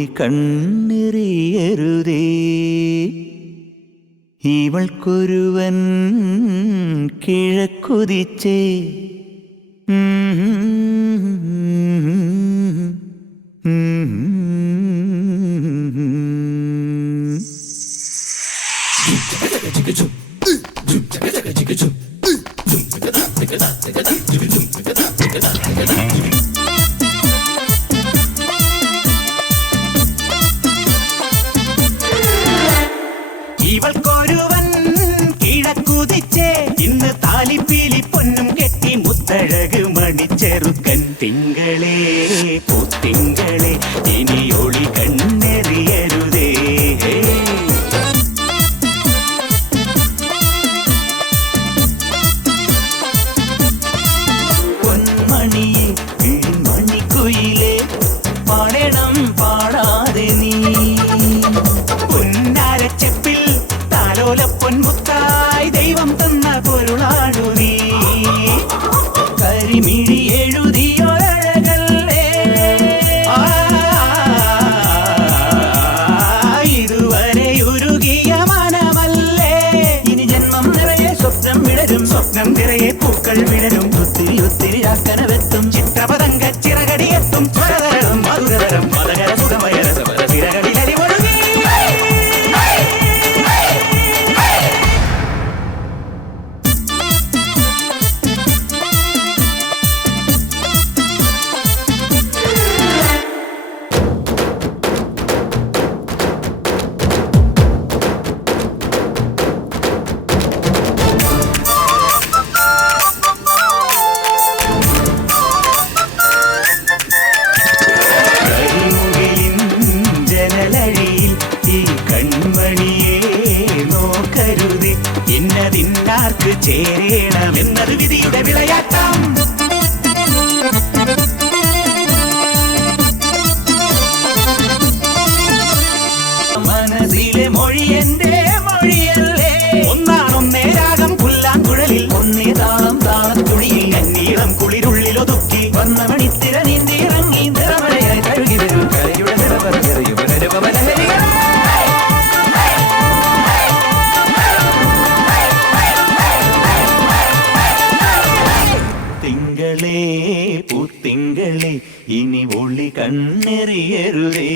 ഒളി കണ്ണെറിയരുതേ. ഇവൾക്കൊരുവൻ കിഴക്കുതിച്ചേ. ഇവൾക്കൊരുവൻ കിഴക്കുതിച്ചേ. ഇന്ന് താലിപ്പീലി പൊന്നും കെട്ടി മുത്തഴക് മണിച്ചെറുക്കൻ. തിങ്കളേ പൂത്തിങ്കളെ ഇനി ഒളി കണ്ണെറിയരുതേ. പൊന്മണിയെ മണിക്കുയിലേ പാടണം പാടാതെ നീ. പൊന്നാരച്ചെപ്പിൽ താലോലപ്പൊൻമുത്തായി ദൈവം തന്ന പൊരുളാടു നീ. കരിമിഴി എഴുതിയൊരഴകല്ലേ ഇതുവരെ ഉരുകിയ മനമല്ലേ. ഇനി ജന്മം നിറയെ സ്വപ്നം വിടരും. സ്വപ്നം നിറയെ പൂക്കൾ വിടരും. ഒത്തിരി ഒത്തിരി ആക്കനവെത്തും. ചിത്രപതങ്ക ചിറകടിയെത്തും. സ്വരതരം മധുരതരം മതകര സുഖമയ രസപര ചിറകടിലി ഒഴുകി. ജനലഴിയിൽ ഈ കൺമണിയെ നോക്കരുത്. ഇന്നതിന്നാർക്ക് ചേരണമെന്നത് വിധിയുടെ വിളയാട്ടം. മനസ്സിലെ മൊഴി എന്റെ മൊഴിയല്ലേ. ഒന്നാണൊന്നേ രാഗം പുല്ലാങ്കുഴലിൽ. ഒന്നേ താളം താളത്തുണിയിൽ. കന്നീളം കുളിരുള്ളിലൊതുക്കി വന്ന മണിത്തിര നീന്തിയിറങ്ങി നിറമഴയായി കഴുകി വരും. കരയുടെ നിറവറ തിങ്കളേ പൂത്തിങ്കളെ ഇനി ഒളി കണ്ണെറിയരുതേ.